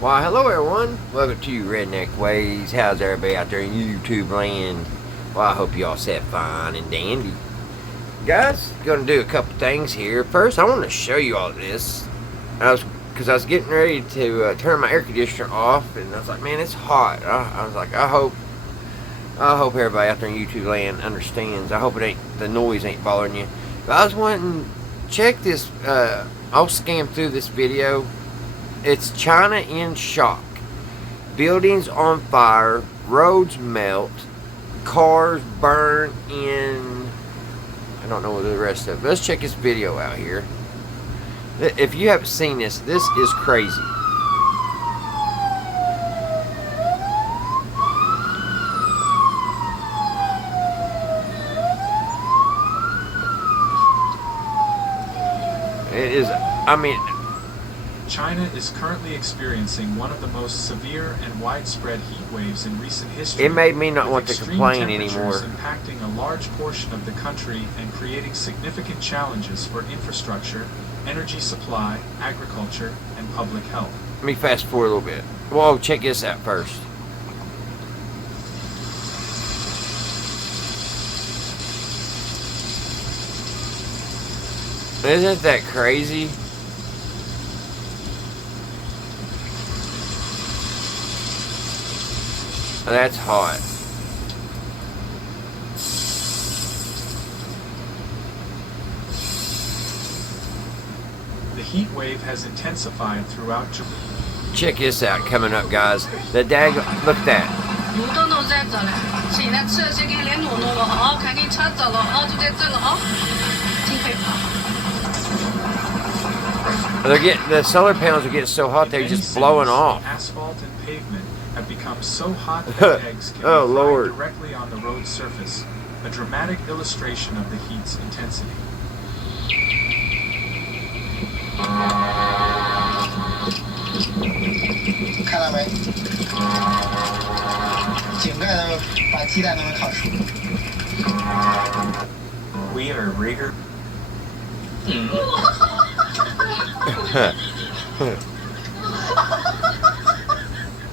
Why, hello everyone. Welcome to Redneck Ways. How's everybody out there in YouTube land? Well, I hope you all set fine and dandy. Guys, gonna do a couple things here. First, I want to show you all this. Because I was getting ready to turn my air conditioner off, and I was like, man, it's hot. I was like, I hope everybody out there in YouTube land understands. I hope the noise ain't bothering you. But I was wanting check this. I'll scan through this video. It's China in shock. Buildings on fire, roads melt, cars burn in... I don't know the rest of it. Let's check this video out here. If you haven't seen this, this is crazy. It is, I mean... China is currently experiencing one of the most severe and widespread heat waves in recent history. It made me not want to complain anymore. Impacting a large portion of the country and creating significant challenges for infrastructure, energy supply, agriculture, and public health. Let me fast forward a little bit. Whoa, check this out first. Isn't that crazy? That's hot. The heat wave has intensified throughout Japan. Check this out coming up, guys. The dag, look at that. They're getting, the solar panels are getting so hot they're just blowing off. Asphalt and pavement have become so hot that eggs can be fried directly on the road surface, a dramatic illustration of the heat's intensity. We are rigor.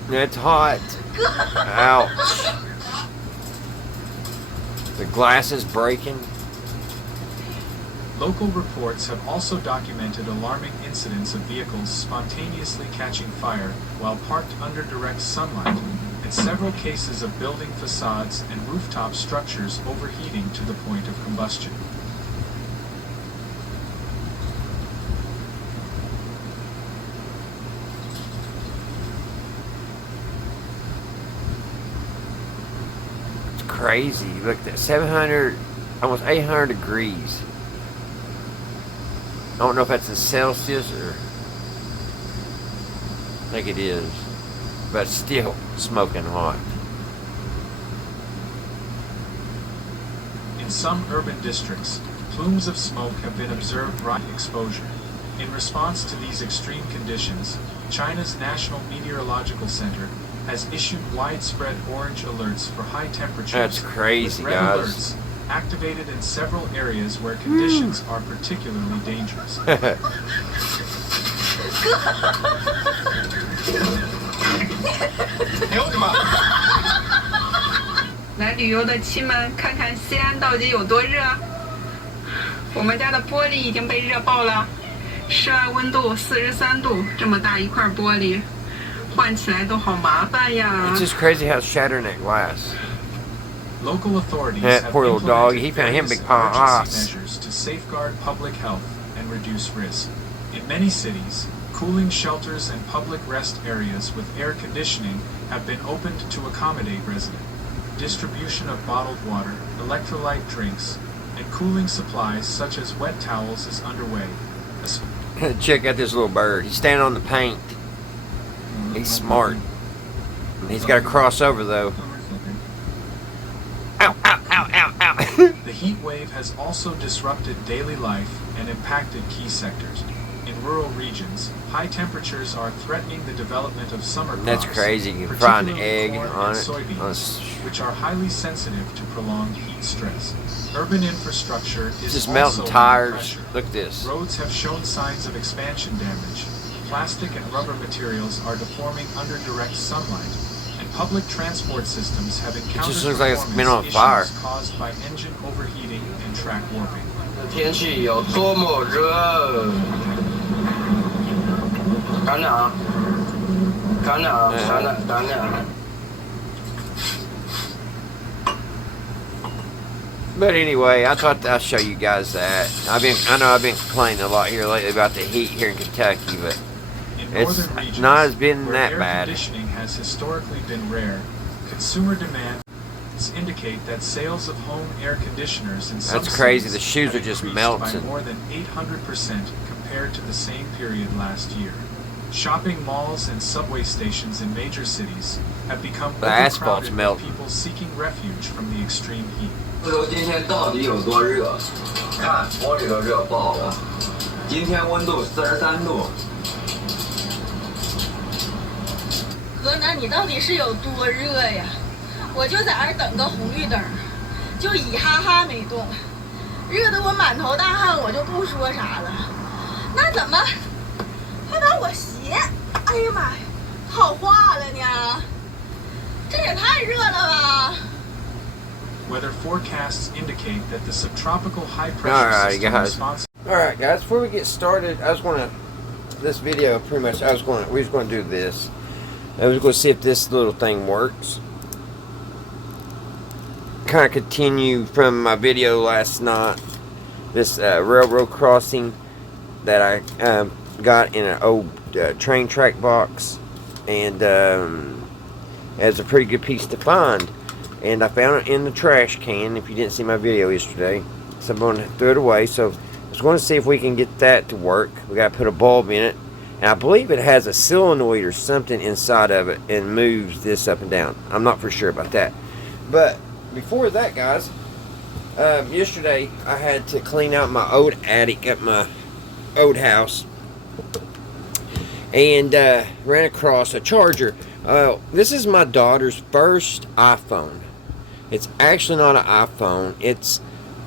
It's hot. Ouch. The glass is breaking. Local reports have also documented alarming incidents of vehicles spontaneously catching fire while parked under direct sunlight, and several cases of building facades and rooftop structures overheating to the point of combustion. Crazy. Look at that. 700, almost 800 degrees. I don't know if that's in Celsius or... I think it is. But still smoking hot. In some urban districts, plumes of smoke have been observed rising exposure. In response to these extreme conditions, China's National Meteorological Center has issued widespread orange alerts for high temperatures. That's crazy, with red guys. Alerts activated in several areas where conditions are particularly dangerous. 来旅游的亲们，看看西安到底有多热。我们家的玻璃已经被热爆了，室外温度43度，这么大一块玻璃。 It's just crazy how it's shattering that glass. Local authorities that poor little dog, he found him big pile of ice. Measures to safeguard public health and reduce risk. In many cities, cooling shelters and public rest areas with air conditioning have been opened to accommodate residents. Distribution of bottled water, electrolyte drinks, and cooling supplies such as wet towels is underway. Check out this little bird. He's standing on the paint. He's smart. He's got to cross over though. Ow, ow, ow, ow, ow. The heat wave has also disrupted daily life and impacted key sectors. In rural regions, high temperatures are threatening the development of summer crops. That's crazy. You can fry an egg on it. Soybeans, which are highly sensitive to prolonged heat stress. Urban infrastructure is just also melting tires. under pressure. Look at this. Roads have shown signs of expansion damage, plastic and rubber materials are deforming under direct sunlight, and public transport systems have encountered just looks like it's been on fire. issues caused by engine overheating and track warping. 天气有多么热？干了，干了，干了，干了。 But anyway, I thought I'd show you guys that. I know I've been complaining a lot here lately about the heat here in Kentucky, but In it's northern regions, not as been where that air bad. conditioning has historically been rare, consumer demand indicate that sales of home air conditioners in some That's crazy. cities The shoes have are just increased melting. by more than 800% compared to the same period last year. Shopping malls and subway stations in major cities have become The asphalt's overcrowded with melting. people seeking refuge from the extreme heat. 说今天到底有多热？看玻璃都热爆了。今天温度43度。河南，你到底是有多热呀？我就在这儿等个红绿灯，就一哈哈没动，热得我满头大汗，我就不说啥了。那怎么还把我鞋？哎呀妈呀，套化了呢？这也太热了吧！ Weather forecasts indicate that the subtropical high Alrighty, pressure system guys. responsible Alright guys, before we get started, this video pretty much, we was going to do this. I was going to see if this little thing works. Kind of continue from my video last night. This railroad crossing that I got in an old train track box. And it's a pretty good piece to find. And I found it in the trash can, if you didn't see my video yesterday. So I'm going to throw it away. So I was going to see if we can get that to work. We got to put a bulb in it. And I believe it has a solenoid or something inside of it and moves this up and down. I'm not for sure about that. But before that, guys, yesterday I had to clean out my old attic at my old house. And ran across a charger. This is my daughter's first iPhone. It's actually not an iPhone. It's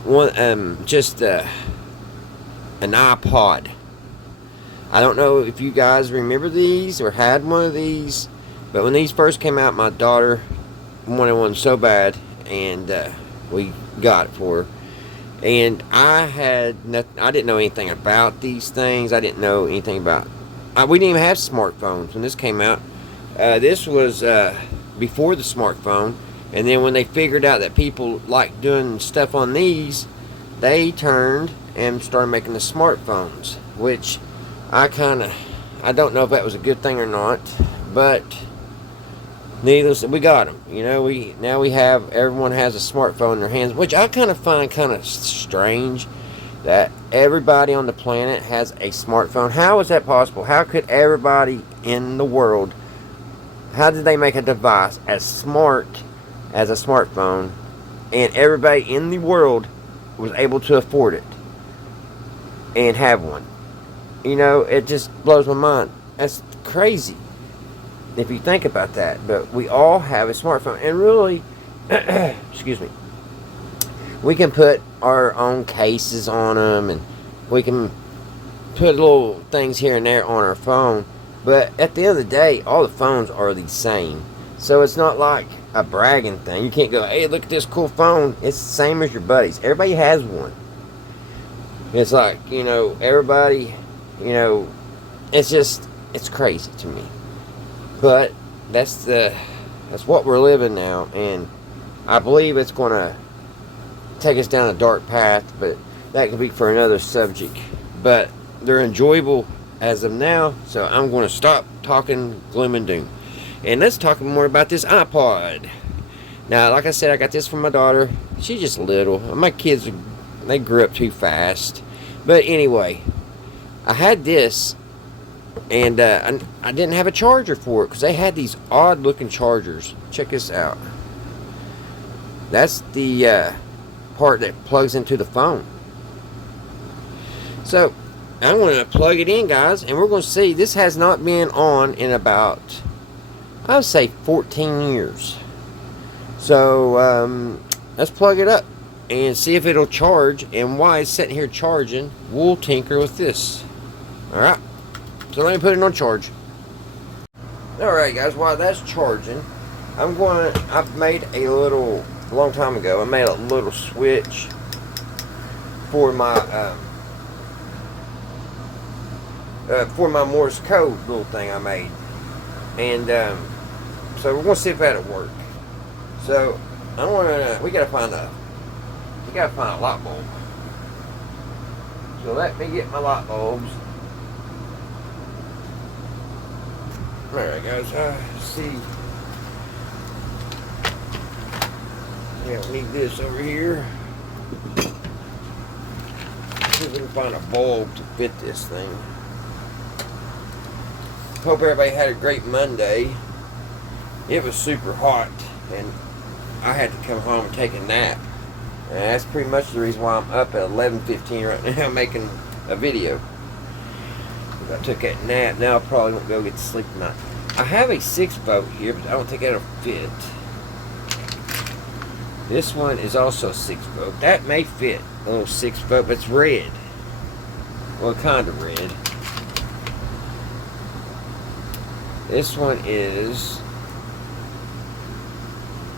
one, just an iPod. I don't know if you guys remember these or had one of these, but when these first came out, my daughter wanted one so bad, and we got it for her. And I didn't know anything about these things. I didn't know anything about. We didn't even have smartphones when this came out. This was before the smartphone, and then when they figured out that people liked doing stuff on these, they turned and started making the smartphones, which I don't know if that was a good thing or not, but needless, we got them. You know, everyone has a smartphone in their hands, which I kind of find kind of strange that everybody on the planet has a smartphone. How is that possible? How could everybody in the world, how did they make a device as smart as a smartphone, and everybody in the world was able to afford it and have one? You know, it just blows my mind. That's crazy if you think about that. But we all have a smartphone, and really, excuse me, we can put our own cases on them, and we can put little things here and there on our phone. But at the end of the day, all the phones are the same. So it's not like a bragging thing. You can't go, hey, look at this cool phone. It's the same as your buddies. Everybody has one. It's like, you know, everybody, you know, it's crazy to me. But that's what we're living now. And I believe it's going to take us down a dark path. But that could be for another subject. But they're enjoyable as of now, so I'm going to stop talking gloom and doom, and let's talk more about this iPod. Now, like I said, I got this from my daughter. She's just little. My kids, they grew up too fast. But anyway, I had this, and I didn't have a charger for it because they had these odd looking chargers. Check this out. That's the part that plugs into the phone. So I'm going to plug it in, guys, and we're going to see. This has not been on in about, I would say, 14 years. So let's plug it up and see if it'll charge. And while it's sitting here charging, we'll tinker with this. Alright. So let me put it on charge. Alright guys, while that's charging, I've made a long time ago, I made a little switch for my Morse code little thing I made. And so we're gonna see if that'll work. So we gotta find a light bulb. So let me get my light bulbs. Alright guys, let's see. Yeah, we need this over here. See if we can find a bulb to fit this thing. Hope everybody had a great Monday. It was super hot and I had to come home and take a nap. And that's pretty much the reason why I'm up at 11:15 right now making a video. If I took that nap, now I probably won't go get to sleep tonight. I have a 6-volt here, but I don't think that'll fit. This one is also 6-volt. That may fit, a little 6-volt, but it's red. Well, kind of red. This one is,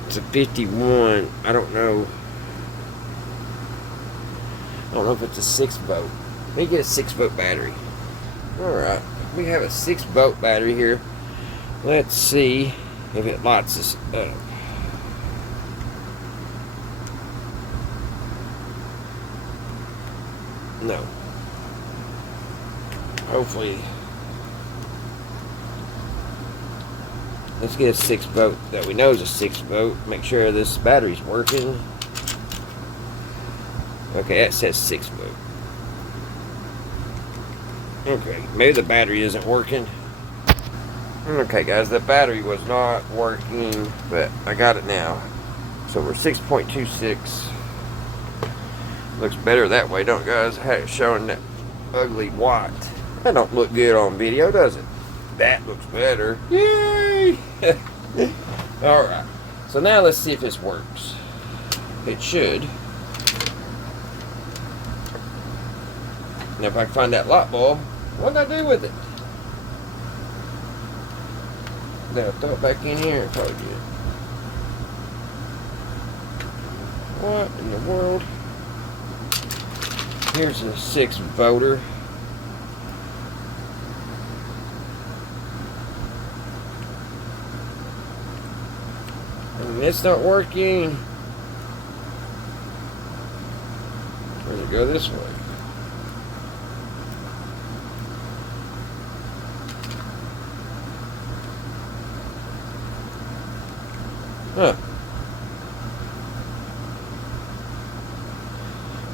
it's a 51. I don't know if it's a 6-volt. Let me get a 6-volt battery. Alright, we have a 6-volt battery here. Let's see if it lights us up. No. Hopefully. Let's get a 6-volt that we know is a 6-volt. Make sure this battery's working. Okay, that says 6-volt. Okay, maybe the battery isn't working. Okay guys, the battery was not working, but I got it now. So we're 6.26. Looks better that way, don't it, guys? I had it showing that ugly white. That don't look good on video, does it? That looks better. Yay! Alright, so now let's see if this works. It should. Now if I can find that light bulb, what did I do with it? Then I'll throw it back in here and probably do it. What in the world? Here's a 6-volter. And it's not working. Does it go this way? Huh.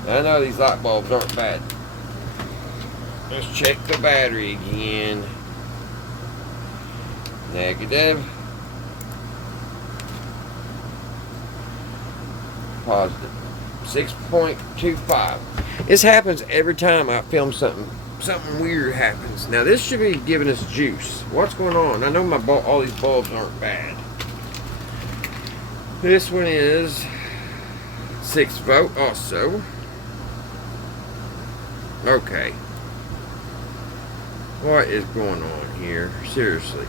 I know these light bulbs aren't bad. Let's check the battery again. Negative. Positive. 6.25. This happens every time I film something. Something weird happens. Now this should be giving us juice. What's going on? I know all these bulbs aren't bad. This one is 6-volt also. Okay. What is going on here? Seriously.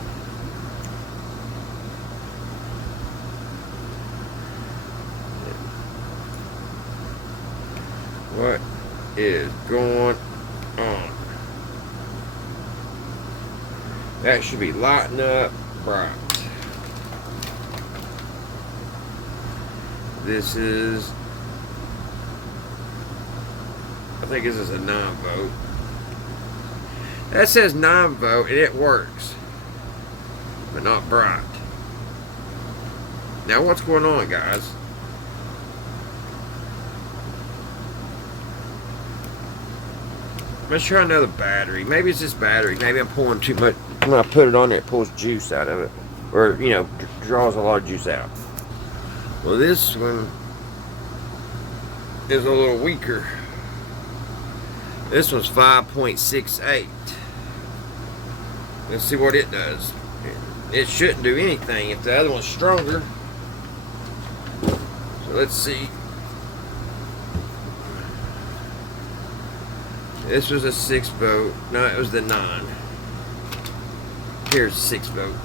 What is going on? That should be lighting up bright. This is, I think this is a 9-volt. That says 9-volt and it works, but not bright. Now what's going on, guys? Let's try another battery. Maybe it's this battery. Maybe I'm pouring too much. When I put it on there, it pulls juice out of it. Or, you know, draws a lot of juice out. Well, this one is a little weaker. This one's 5.68. Let's see what it does. It shouldn't do anything if the other one's stronger. So let's see. This was a 6-volt. No, it was the 9. Here's 6 volt.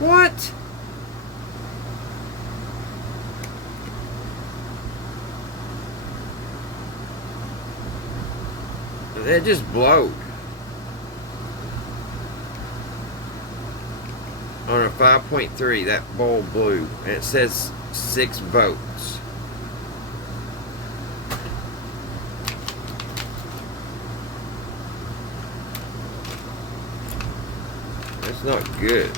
What? That just blowed. On a 5.3, that bulb blew. And it says 6 volts. That's not good.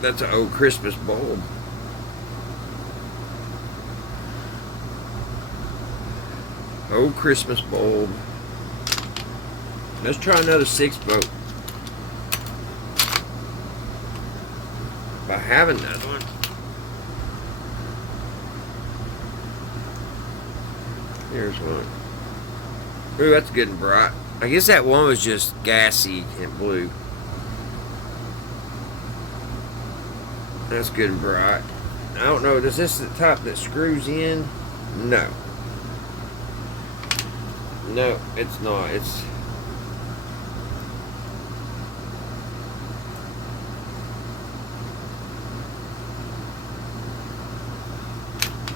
That's an old Christmas bulb. Old Christmas bulb. Let's try another 6 volt. If I have another one. Here's one. Ooh, that's good and bright. I guess that one was just gassy and blue. That's good and bright. I don't know, is this the type that screws in? No. No, it's not. It's...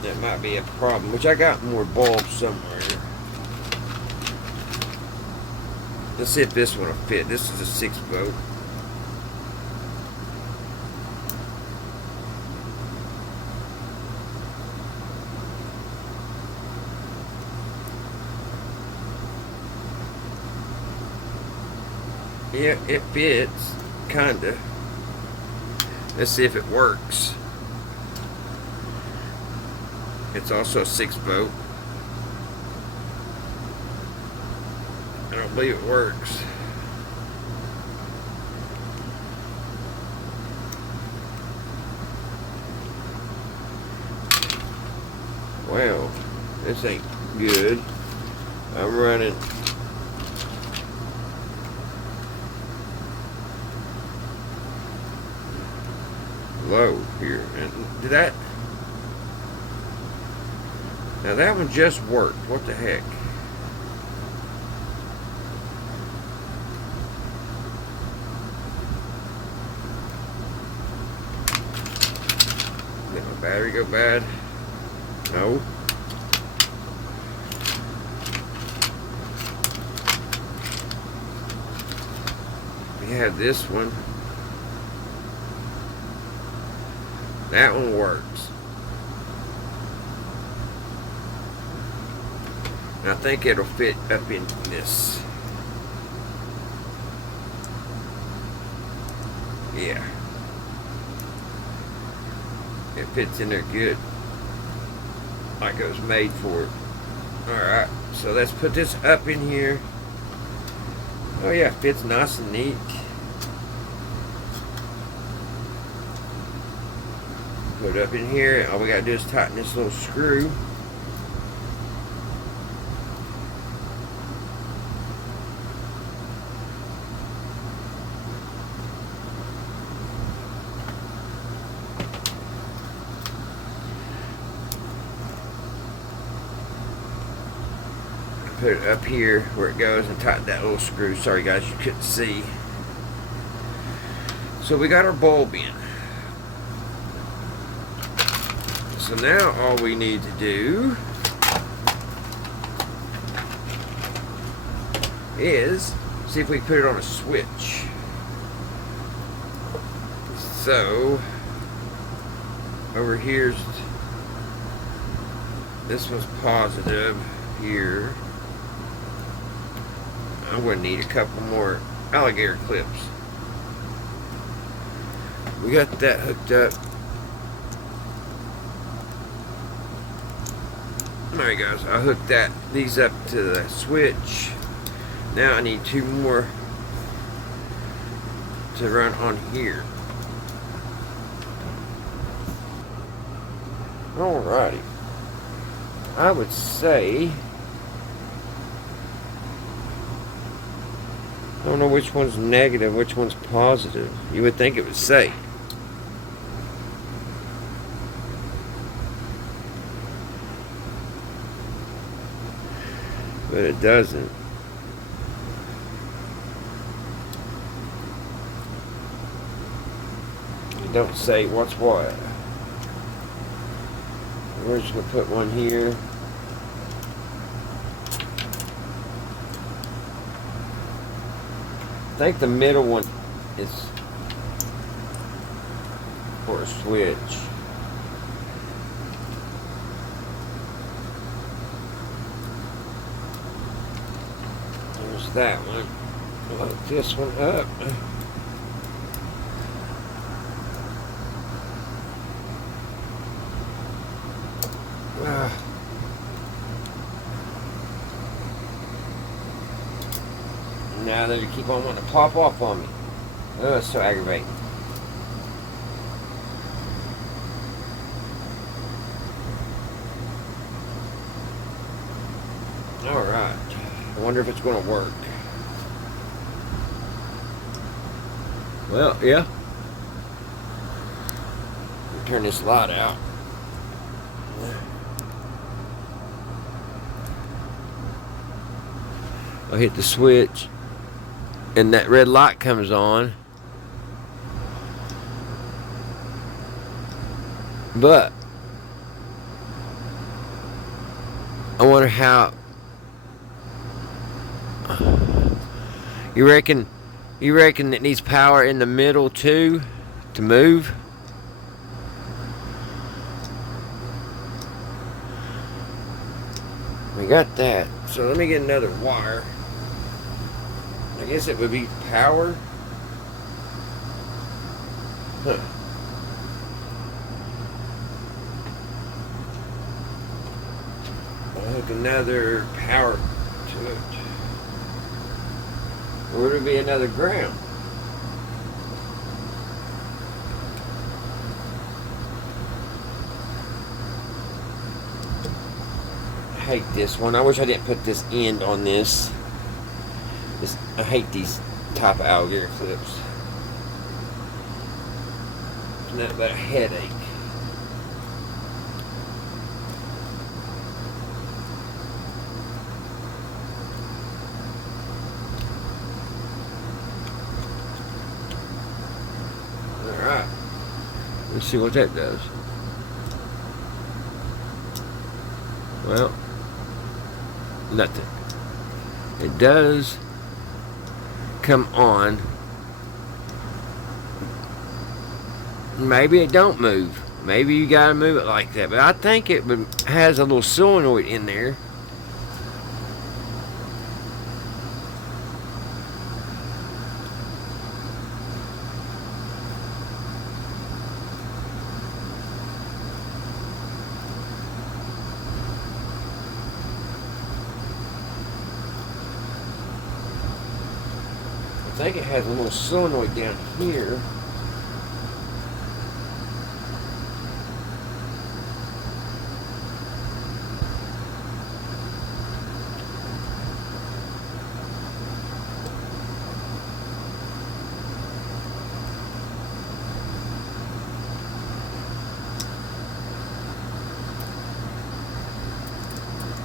That might be a problem, which I got more bulbs somewhere. Let's see if this one will fit. This is a 6 volt. Yeah, it fits, kinda. Let's see if it works. It's also a 6 volt. I don't believe it works. Wow, this ain't good. I'm running low here, and did that? Now that one just worked. What the heck? Did my battery go bad? No. We have this one. That one works. And I think it'll fit up in this. Yeah. It fits in there good. Like it was made for it. Alright, so let's put this up in here. Oh yeah, it fits nice and neat. Put it up in here. All we gotta do is tighten this little screw. Put it up here where it goes and tighten that little screw. Sorry guys, you couldn't see. So we got our bulb in. So now all we need to do is see if we can put it on a switch. So over here's, this one's positive here. I'm going to need a couple more alligator clips. We got that hooked up. Alright guys, I hooked these up to the switch. Now I need 2 more to run on here. Alrighty. I would say, I don't know which one's negative, which one's positive. You would think it would say. but it doesn't. It don't say what's what. We're just gonna put one here. I think the middle one is for a switch. There's that one. Look this one up. Now they keep on wanting to pop off on me. Oh, it's so aggravating. Alright. I wonder if it's going to work. Well, yeah. Turn this light out. I'll hit the switch and that red light comes on. But I wonder how you reckon it needs power in the middle too to move? We got that. So let me get another wire. I guess it would be power. Huh. I'll hook another power to it. Or would it be another ground? I hate this one. I wish I didn't put this end on this. I hate these type of alligator clips. It's nothing but a headache. Alright. Let's see what that does. Well, nothing. It does come on. Maybe it don't move. Maybe you gotta move it like that. But I think it has a little solenoid in there. I think it has a little solenoid down here.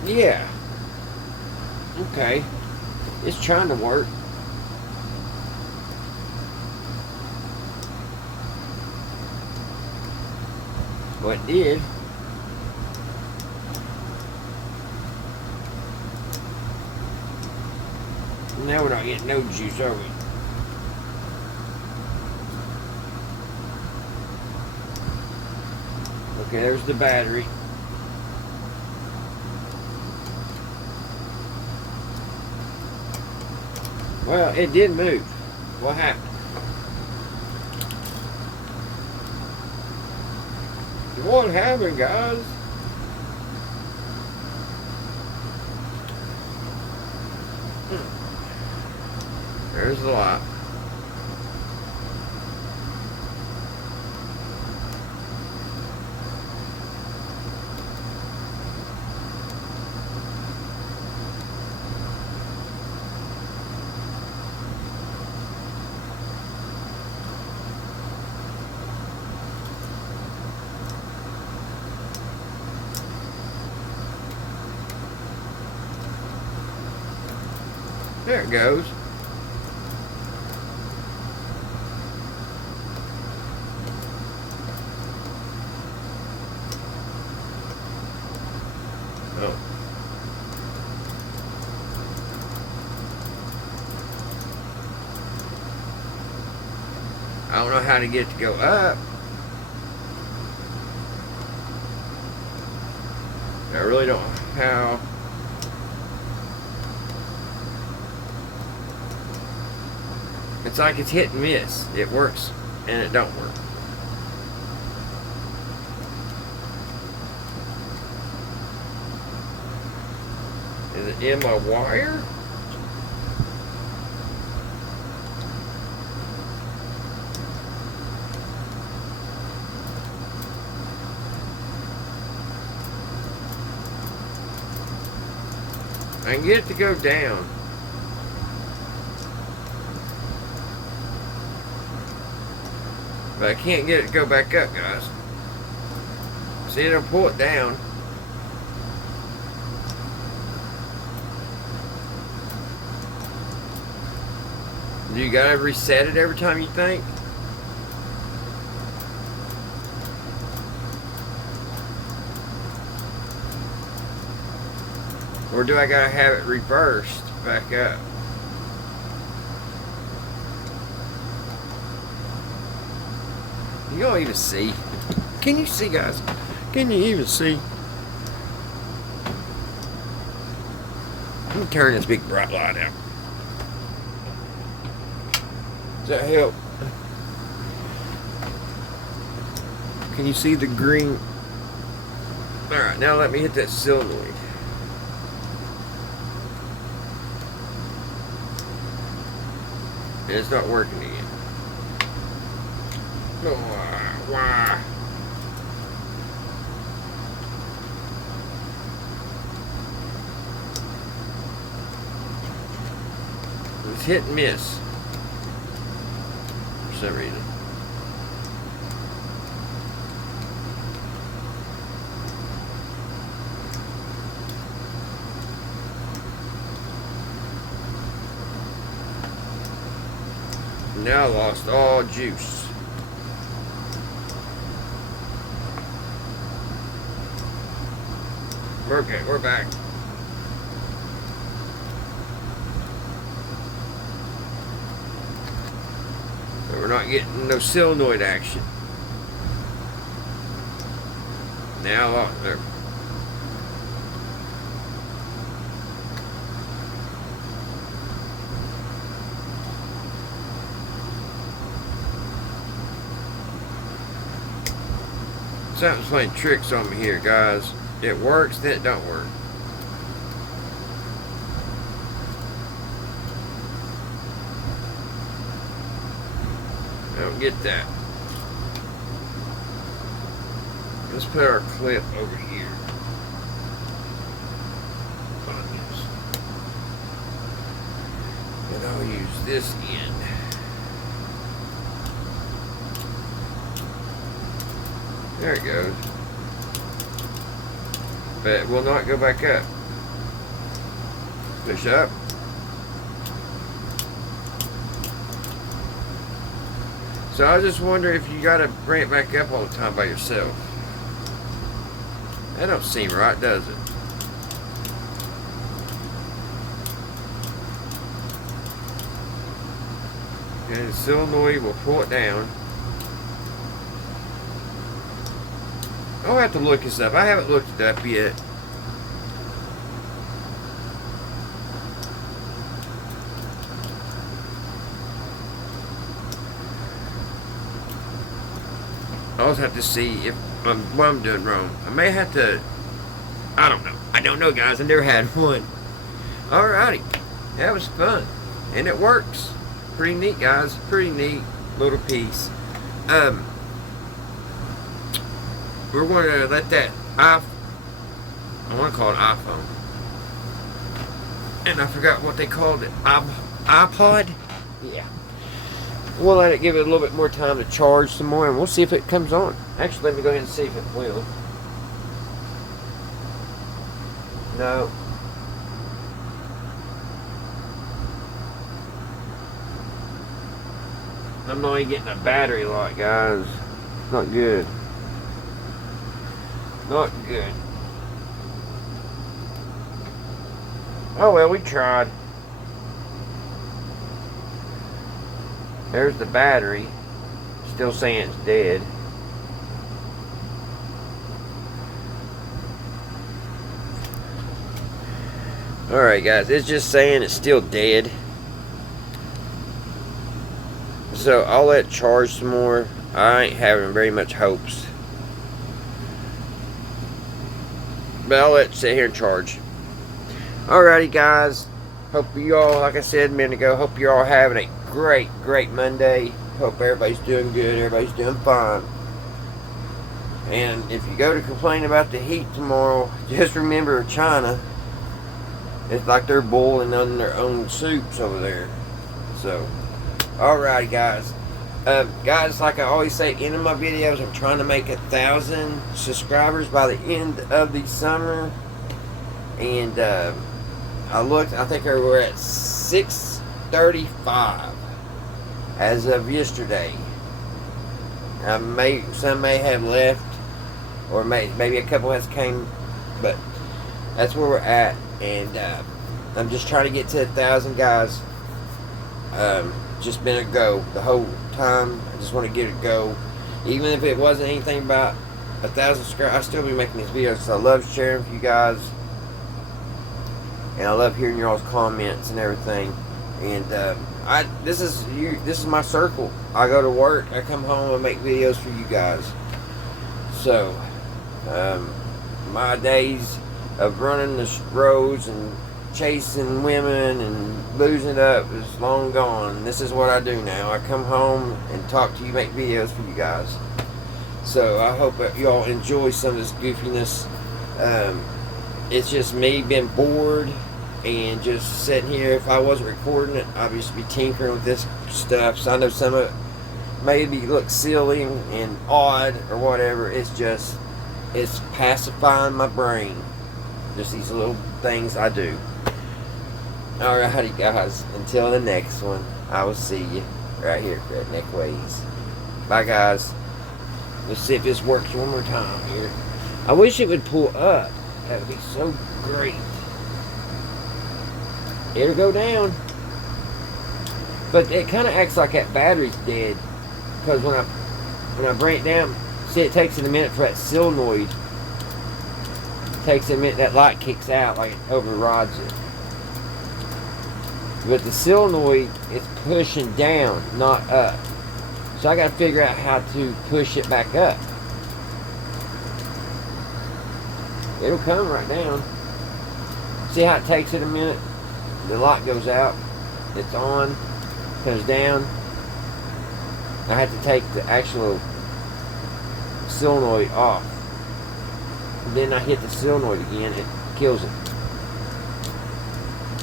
Yeah. Okay. It's trying to work. Well, it did. Now we're not getting no juice, are we? Okay, there's the battery. Well, it did move. What happened? What happened, guys? There's the light. There it goes. Oh. I don't know how to get it to go up. I really don't know how. It's like it's hit and miss. It works and it don't work. Is it in my wire? I can get it to go down. But I can't get it to go back up, guys. See, it'll pull it down. Do you gotta reset it every time you think? Or do I gotta have it reversed back up? You don't even see. Can you see, guys? Can you even see? Let me turn this big bright light out. Does that help? Can you see the green? Alright, now let me hit that solenoid. And it's not working again. Why? It's hit and miss for some reason. Now I lost all juice. Okay, we're back. But we're not getting no solenoid action. Now, there. Something's playing tricks on me here, guys. It works, then it don't work. I don't get that. Let's put our clip over here. On this. And I'll use this end. There it goes. But it will not go back up. Push up. So I just wonder if you gotta bring it back up all the time by yourself. That don't seem right, does it? And the solenoid will pull it down. I'll have to look this up. I haven't looked it up yet. I'll have to see if what I'm doing wrong. I may have to. I don't know. I don't know, guys. I never had one. Alrighty. That was fun. And it works. Pretty neat, guys. Pretty neat little piece. We're going to let that I want to call it iPhone. And I forgot what they called it. iPod? Yeah. We'll let it give it a little bit more time to charge some more, and we'll see if it comes on. Actually, let me go ahead and see if it will. No. I'm not even getting a battery light, guys. Not good. Not good. Oh well, we tried. There's the battery. Still saying it's dead. Alright guys, it's just saying it's still dead. So I'll let it charge some more. I ain't having very much hopes. But I'll let it sit here and charge. Alrighty guys. Hope you all, like I said a minute ago, hope you're all having a great Monday. Hope everybody's doing good, everybody's doing fine. And if you go to complain about the heat tomorrow, just remember China. It's like they're boiling on their own soups over there. So, alright guys. Guys, like I always say at the end of my videos, I'm trying to make 1,000 subscribers by the end of the summer. And I looked, I think we're at 635 as of yesterday. Some may have left, or maybe a couple has came, but that's where we're at. And I'm just trying to get to 1,000 guys. Just been a go the whole time. I just want to get it go. Even if it wasn't anything about 1,000 subscribers, I'll still be making these videos. So I love sharing with you guys, and I love hearing your all's comments and everything. And this is my circle. I go to work, I come home, I make videos for you guys. So my days of running the roads and chasing women and losing it up is long gone. This is what I do now. I come home and talk to you, make videos for you guys. So I hope that you all enjoy some of this goofiness. It's just me being bored and just sitting here. If I wasn't recording it, I'd just be tinkering with this stuff. So I know some of it maybe look silly and odd or whatever. It's pacifying my brain. Just these little things I do. Alrighty guys, until the next one, I will see you right here at Redneck Ways. Bye guys. Let's see if this works one more time here. I wish it would pull up. That would be so great. It'll go down. But it kind of acts like that battery's dead. Because when I bring it down, see, it takes it a minute for that solenoid. Takes a minute, that light kicks out like it overrides it. But the solenoid is pushing down, not up. So I got to figure out how to push it back up. It'll come right down. See how it takes it a minute? The light goes out, it's on, comes down. I have to take the actual solenoid off. Then I hit the solenoid again, it kills it.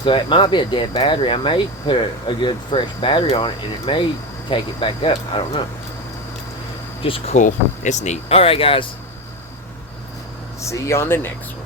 So it might be a dead battery. I may put a good fresh battery on it and it may take it back up. I don't know. Just cool. It's neat. Alright guys. See you on the next one.